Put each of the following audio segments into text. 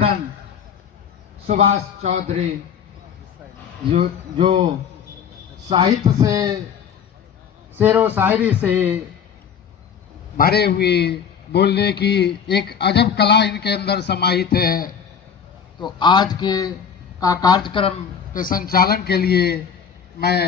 संगठन सुभाष चौधरी जो साहित्य से, शेरो शायरी से भरे हुए बोलने की एक अजब कला इनके अंदर समाहित है। तो आज के कार्यक्रम के संचालन के लिए मैं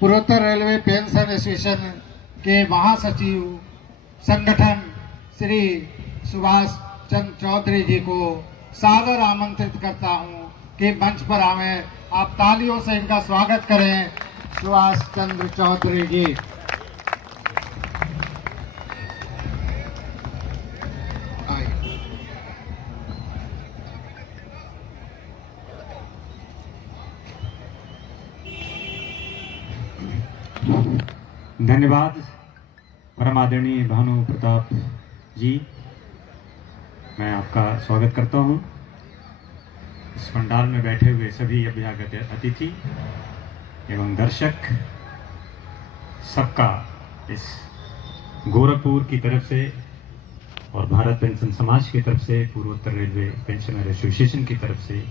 पूर्वोत्तर रेलवे पेंशन एसोसिएशन के महासचिव संगठन श्री सुभाष चंद्र चौधरी जी को सादर आमंत्रित करता हूं कि मंच पर आवे। आप तालियों से इनका स्वागत करें। सुभाष चंद्र चौधरी जी। धन्यवाद परम आदरणीय भानु प्रताप जी, मैं आपका स्वागत करता हूं। इस पंडाल में बैठे हुए सभी अभ्यागत अतिथि एवं दर्शक, सबका इस गोरखपुर की तरफ से और भारत पेंशन समाज की तरफ से, पूर्वोत्तर रेलवे पेंशनर एसोसिएशन की तरफ से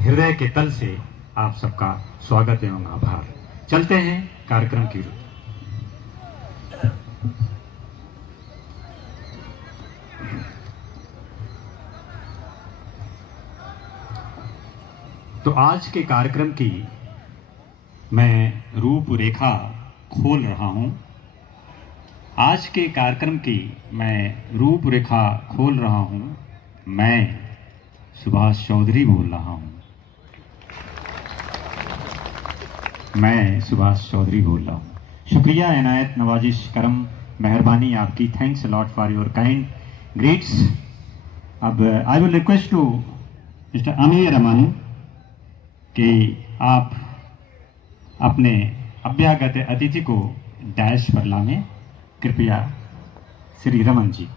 हृदय के तल से आप सबका स्वागत एवं आभार। चलते हैं कार्यक्रम की रुख। तो आज के कार्यक्रम की मैं रूपरेखा खोल रहा हूं। आज के कार्यक्रम की मैं रूपरेखा खोल रहा हूं। मैं सुभाष चौधरी बोल रहा हूं। मैं सुभाष चौधरी बोल रहा हूं। शुक्रिया, इनायत, नवाजिश, करम, मेहरबानी आपकी। Thanks a lot for your kind greets. अब I will request to mister Amir Raman कि आप अपने अभ्यागत अतिथि को डैश पर लाने। कृपया Shri Raman ji.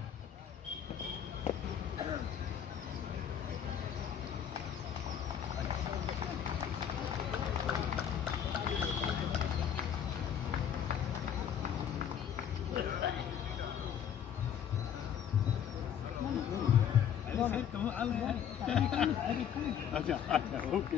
Okay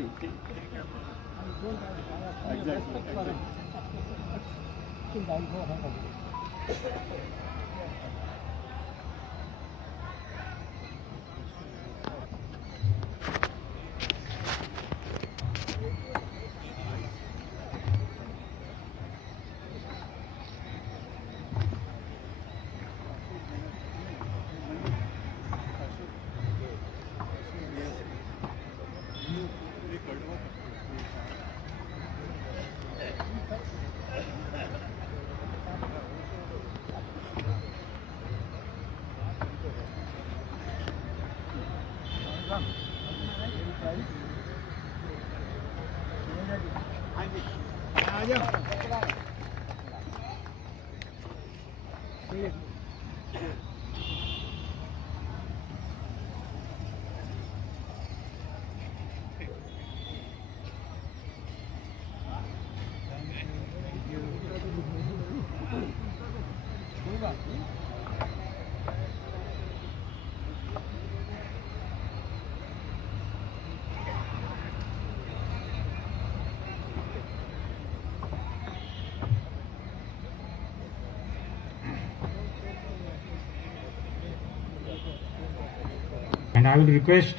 and I will request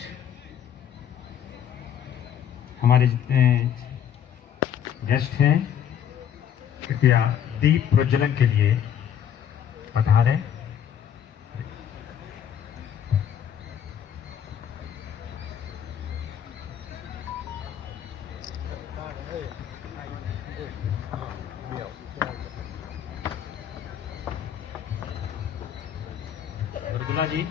हमारे जितने गेस्ट हैं कृपया दीप प्रज्वलन के लिए पधारें। मृदुला जी,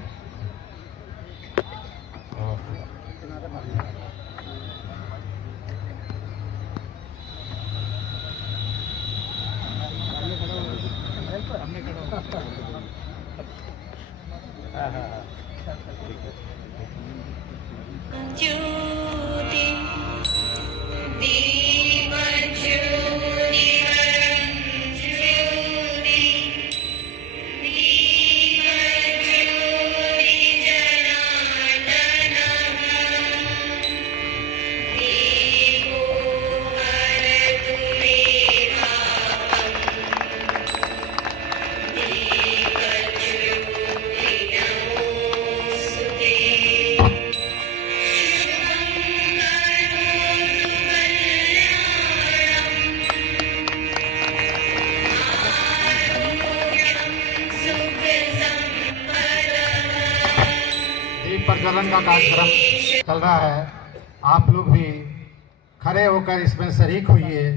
प्रज्वलन का कार्यक्रम चल रहा है। आप लोग भी खड़े होकर इसमें शरीक होइए,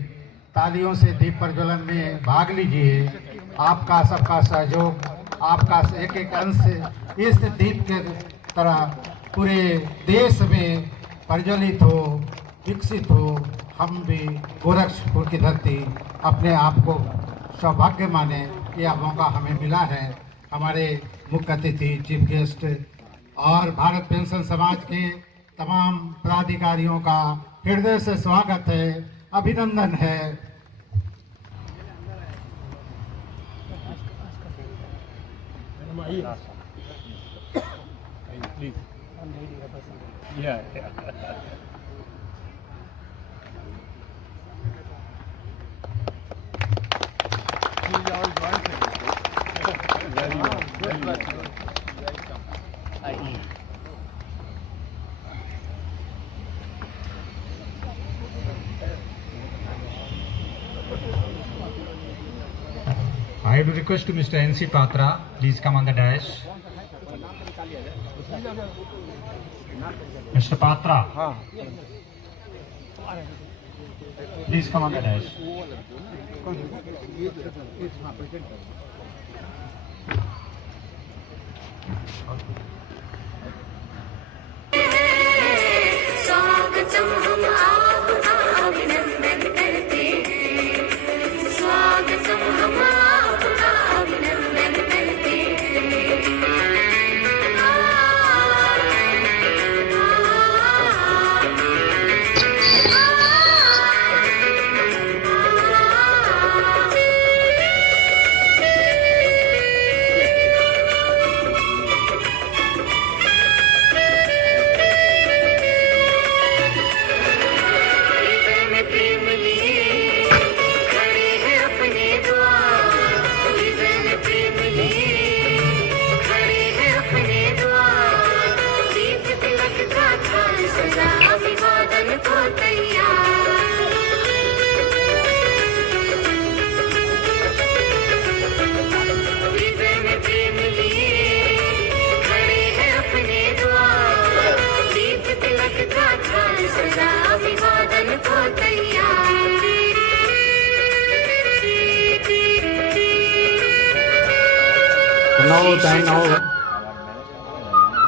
तालियों से दीप प्रज्वलन में भाग लीजिए। आपका सबका सहयोग, आपका एक एक अंश इस दीप के तरह पूरे देश में प्रज्वलित हो, विकसित हो। हम भी गोरखपुर की धरती अपने आप को सौभाग्य माने, यह मौका हमें मिला है। हमारे मुख्य अतिथि, चीफ गेस्ट और भारत पेंशन समाज के तमाम पदाधिकारियों का हृदय से स्वागत है, अभिनंदन है। I would request to Mr. N.C. Patra, please come on the dash. Mr. Patra, please come on the dash. स्वागतम हम आपका अभिनंदन करते हैं, स्वागतम हम आपका अभिनंदन करते अभिवादन को तैयार। हृदय में प्रेम लिए खड़े हैं अपने द्वार, दीप तिलक का थाल सजा अभिवादन को तैयार।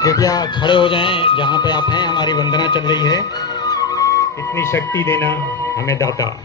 कृपया खड़े हो जाएं जहां पे आप हैं। हमारी वंदना चल रही है। इतनी शक्ति देना हमें दाता।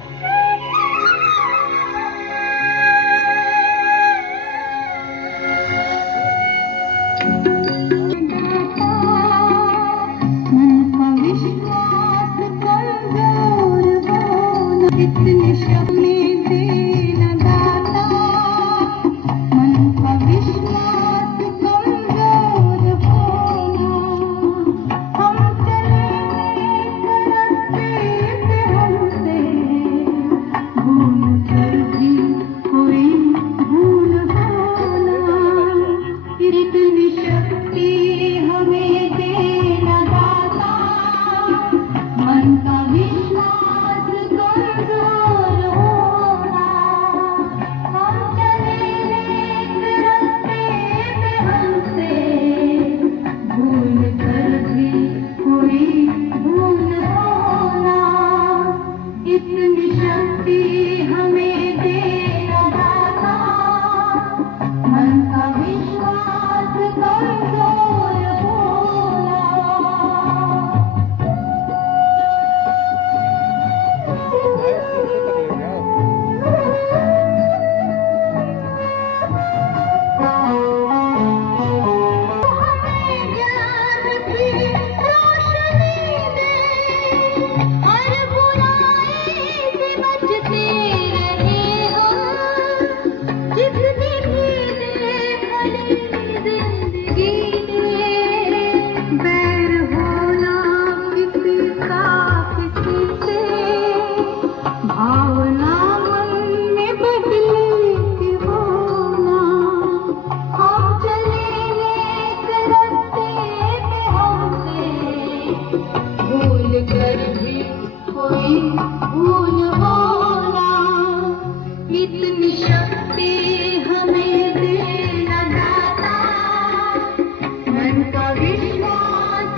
मन का विश्वास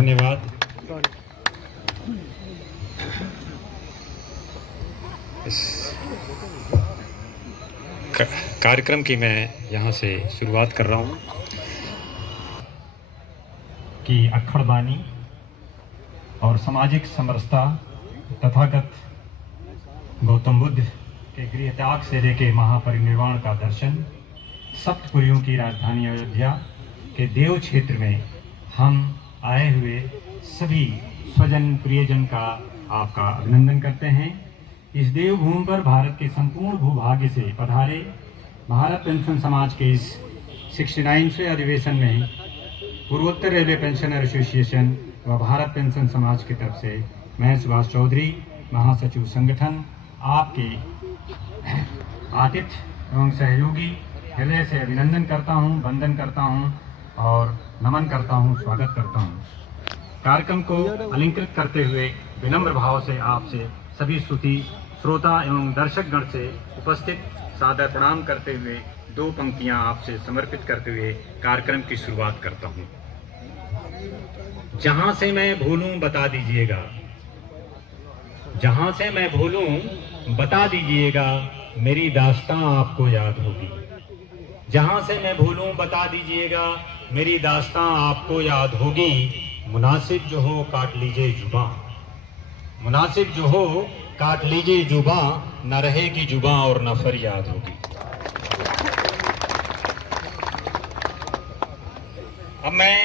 धन्यवाद। इस कार्यक्रम की मैं यहाँ से शुरुआत कर रहा हूँ कि अक्खड़ बानी और सामाजिक समरसता तथागत गौतम बुद्ध के गृह त्याग से लेके महापरिनिर्वाण का दर्शन, सप्तपुरियों की राजधानी अयोध्या के देव क्षेत्र में हम आए हुए सभी स्वजन प्रियजन का आपका अभिनंदन करते हैं। इस देवभूमि पर भारत के संपूर्ण भूभाग्य से पधारे भारत पेंशन समाज के इस 69वें अधिवेशन में पूर्वोत्तर रेलवे पेंशनर एसोसिएशन व भारत पेंशन समाज की तरफ से मैं सुभाष चौधरी, महासचिव संगठन, आपके आतिथ्य एवं सहयोगी हृदय से अभिनंदन करता हूं, वंदन करता हूं और नमन करता हूं, स्वागत करता हूं। कार्यक्रम को अलंकृत करते हुए विनम्र भाव से आपसे सभी श्रुति श्रोता एवं दर्शक गण से उपस्थित सादर प्रणाम करते हुए दो पंक्तियां आपसे समर्पित करते हुए कार्यक्रम की शुरुआत करता हूं। जहां से मैं भूलूं बता दीजिएगा, जहां से मैं भूलूं बता दीजिएगा, मेरी दास्तां आपको याद होगी। जहां से मैं भूलूं बता दीजिएगा, मेरी दास्तां आपको याद होगी। मुनासिब जो हो काट लीजिए जुबां, मुनासिब जो हो काट लीजिए जुबां, न रहेगी जुबां और न फरियाद होगी। अब मैं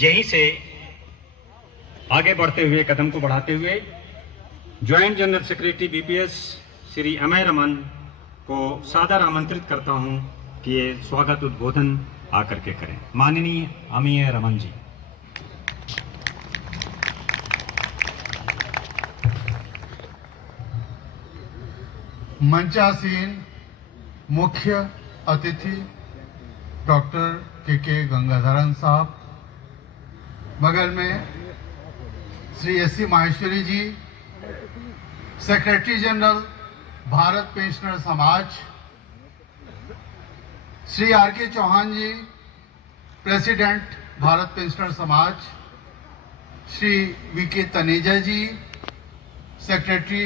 यहीं से आगे बढ़ते हुए, कदम को बढ़ाते हुए joint general secretary BPS Shri Amay Raman को सादर आमंत्रित करता हूं कि ये स्वागत उद्बोधन आकर के करें। माननीय अमय रमन जी। मंचासीन मुख्य अतिथि डॉक्टर के गंगाधरन साहब, बगल में श्री एस.सी. माहेश्वरी जी, सेक्रेटरी जनरल भारत पेंशनर समाज, श्री आर.के. चौहान जी, प्रेसिडेंट भारत पेंशनर समाज, श्री वी.के. तनेजा जी, सेक्रेटरी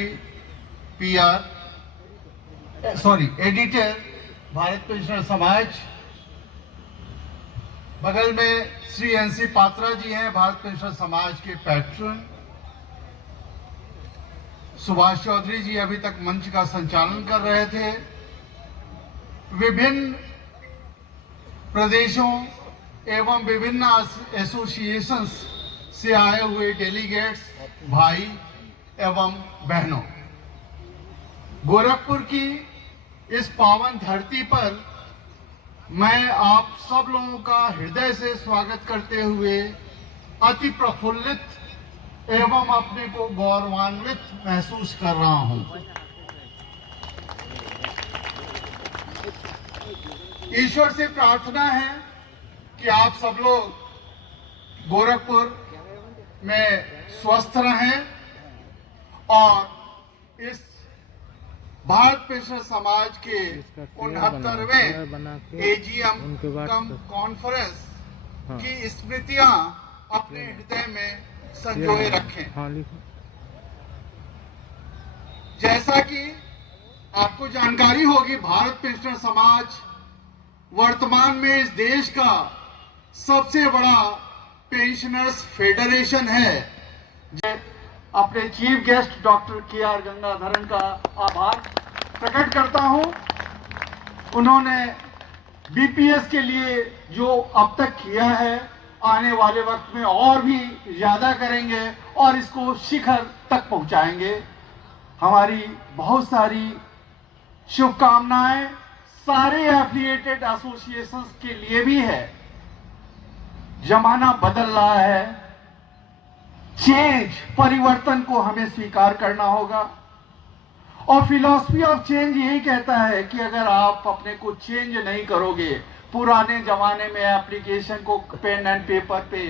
एडिटर भारत पेंशनर समाज, बगल में श्री एन.सी. पात्रा जी हैं, भारत पेंशनर समाज के पैट्रन, सुभाष चौधरी जी अभी तक मंच का संचालन कर रहे थे, विभिन्न प्रदेशों एवं विभिन्न एसोसिएशंस से आए हुए डेलीगेट्स, भाई एवं बहनों, गोरखपुर की इस पावन धरती पर मैं आप सब लोगों का हृदय से स्वागत करते हुए अति प्रफुल्लित एवं अपने को गौरवान्वित महसूस कर रहा हूं। ईश्वर से प्रार्थना है कि आप सब लोग गोरखपुर में स्वस्थ रहें और इस भारत पेंशनर समाज के 69वें एजीएम कम कॉन्फ्रेंस की स्मृतियां अपने हृदय में संजोए रखें। जैसा कि आपको जानकारी होगी, भारत पेंशनर समाज वर्तमान में इस देश का सबसे बड़ा पेंशनर्स फेडरेशन है। अपने chief guest doctor KR. Gangadharan का आभार प्रकट करता हूं। उन्होंने बीपीएस के लिए जो अब तक किया है, आने वाले वक्त में और भी ज्यादा करेंगे और इसको शिखर तक पहुंचाएंगे। हमारी बहुत सारी शुभकामनाएं सारे एफिलिएटेड एसोसिएशंस के लिए भी है। जमाना बदल रहा है, चेंज, परिवर्तन को हमें स्वीकार करना होगा और फिलॉसफी ऑफ चेंज यही कहता है कि अगर आप अपने को चेंज नहीं करोगे, पुराने जमाने में एप्लीकेशन को पेन एंड पेपर पे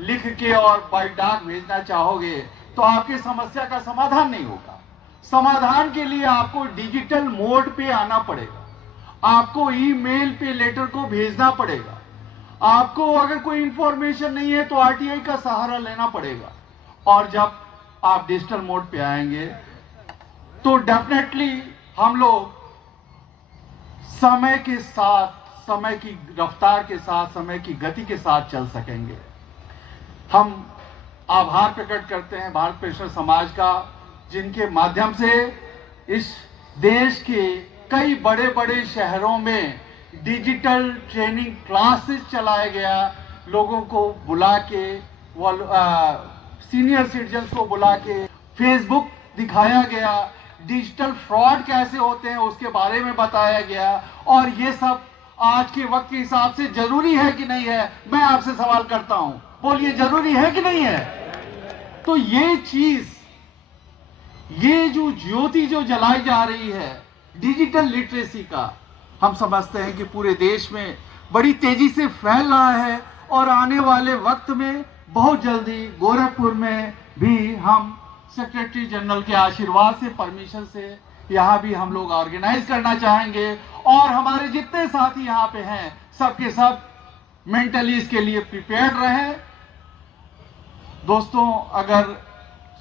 लिख के और बाय डाक भेजना चाहोगे तो आपकी समस्या का समाधान नहीं होगा। समाधान के लिए आपको डिजिटल मोड पे आना पड़ेगा, आपको ईमेल पे लेटर को भेजना पड़ेगा, आपको अगर कोई इंफॉर्मेशन नहीं है तो आरटीआई का सहारा लेना पड़ेगा। और जब आप डिजिटल मोड पे आएंगे तो डेफिनेटली हम लोग समय के साथ, समय की रफ्तार के साथ, समय की गति के साथ चल सकेंगे। हम आभार प्रकट करते हैं भारत पेंशनर समाज का, जिनके माध्यम से इस देश के कई बड़े बड़े शहरों में डिजिटल ट्रेनिंग क्लासेस चलाया गया, लोगों को बुला के, सीनियर सिटीजन्स को बुला के फेसबुक दिखाया गया, डिजिटल फ्रॉड कैसे होते हैं उसके बारे में बताया गया। और ये सब आज के वक्त के हिसाब से जरूरी है कि नहीं है? मैं आपसे सवाल करता हूं, बोलिए जरूरी है कि नहीं है? तो ये चीज, ये जो ज्योति जो जलाई जा रही है डिजिटल लिटरेसी का, हम समझते हैं कि पूरे देश में बड़ी तेजी से फैल रहा है। और आने वाले वक्त में बहुत जल्दी गोरखपुर में भी हम सेक्रेटरी जनरल के आशीर्वाद से, परमिशन से यहाँ भी हम लोग ऑर्गेनाइज करना चाहेंगे। और हमारे जितने साथी यहाँ पे हैं सबके सब मेंटली इसके लिए प्रिपेयर्ड रहे। दोस्तों, अगर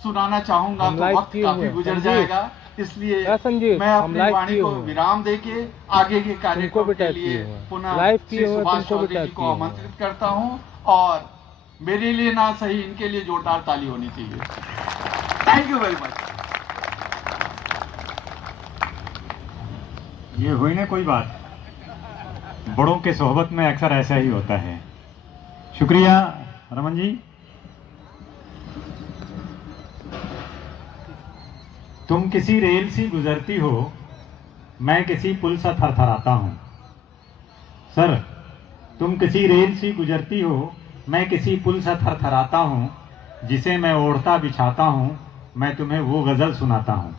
सुनाना चाहूंगा तो वक्त काफी गुजर जाएगा, इसलिए मैं अपनी वाणी को विराम देके आगे के कार्यक्रम के लिए पुनः श्री सुभाष चौधरी जी को आमंत्रित करता हूं। और मेरे लिए ना सही, इनके लिए जोरदार ताली होनी चाहिए। Thank you very much. ये हुई ना कोई बात, बड़ों के सोहबत में अक्सर ऐसा ही होता है। शुक्रिया रमन जी। तुम किसी रेल सी गुजरती हो, मैं किसी पुल सा थरथराता हूं। सर, तुम किसी रेल सी गुजरती हो, मैं किसी पुल सा थरथराता हूं, जिसे मैं ओढ़ता बिछाता हूं, मैं तुम्हें वो गजल सुनाता हूं।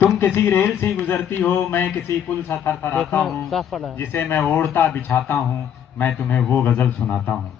तुम किसी रेल सी गुजरती हो, मैं किसी पुल सा थरथराता हूं, जिसे मैं ओढ़ता बिछाता हूं, मैं तुम्हें वो गजल सुनाता हूं।